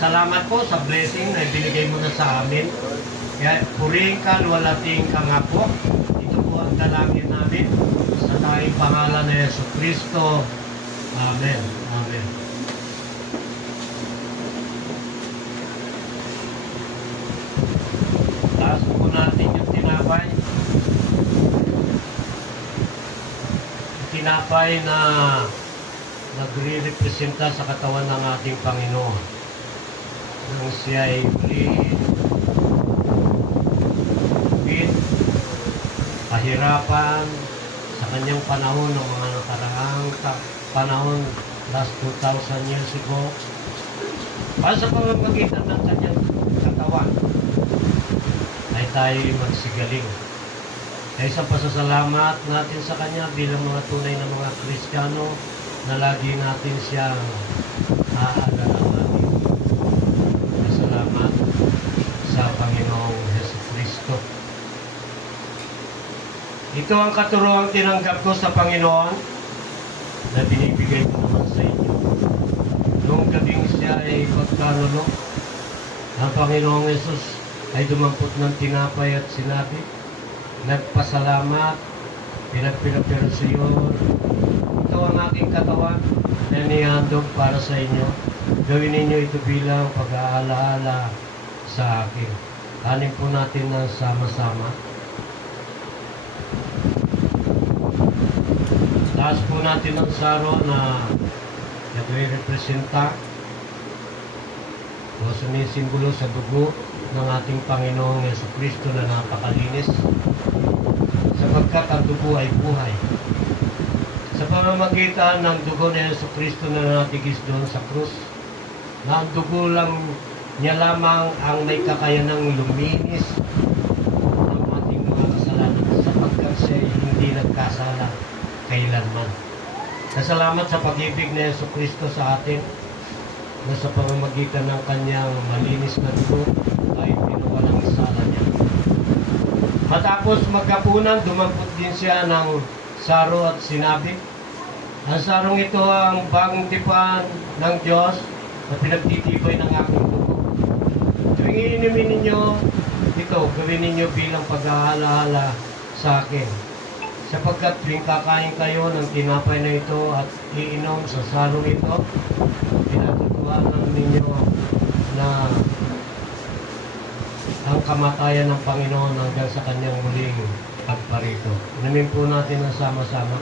Salamat po sa blessing na ibinigay mo na sa amin. Kaya purihin ka, luwalating ka nga po. Ito po ang dalangin namin sa tanging pangalan ni Jesucristo. Amen. Amen. Taas po natin yung tinapay. Tinapay na nagre-representa sa katawan ng ating Panginoon. Nang siya ay with kahirapan sa kanyang panahon ng mga nakaraang panahon last 2,000 years ago, para sa pamamagitan ng kanyang katawan ay tayo magsigaling. Kaya sa pasasalamat natin sa kanya bilang mga tunay na mga Kristiyano na lagi natin siyang aalalahanin. Salamat sa Panginoong Jesucristo. Ito ang katuruang tinanggap ko sa Panginoon na binibigay ko naman sa inyo. Noong gabing siya ay pagkalulok, ang Panginoong Jesus ay dumampot ng tinapay at sinabi, nagpasalamat, pinagpinaperasyon. Ito ang aking katawan na nihandog para sa inyo. Gawin ninyo ito bilang pag-aalaala sa akin. Kanin po natin ng sama-sama. Taas po natin ang saro na nagre-representa o sumisimbolo sa dugo ng ating Panginoong Jesucristo na napakalinis, sapagkat ang dugo ay buhay. Sa pamamagitan ng dugo ni Jesucristo na natigis doon sa krus, na ang dugo lang niya lamang ang may kakayanang luminis ng ating mga kasalanan, sapagkat siya hindi nagkasala kailanman. Salamat sa pag-ibig ni Jesucristo sa atin, na sa pamamagitan ng kanyang malinis na dugo ay pinuwalang sala niya. Matapos magkapunan, dumampot din siya ng saro at sinabi, ang sarong ito ang bagong tipan ng Diyos na pinagtitibay ng aking dugo. Tuwing iinumin ninyo ito, gawin ninyo bilang pag-aalaala sa akin. Sapagkat tuwing kakain kayo ng tinapay na ito at iinom sa sarong ito, pinatutuhanan ninyo na ang kamatayan ng Panginoon hanggang sa kanyang muling pagparito. Inumin po natin ang sama-sama.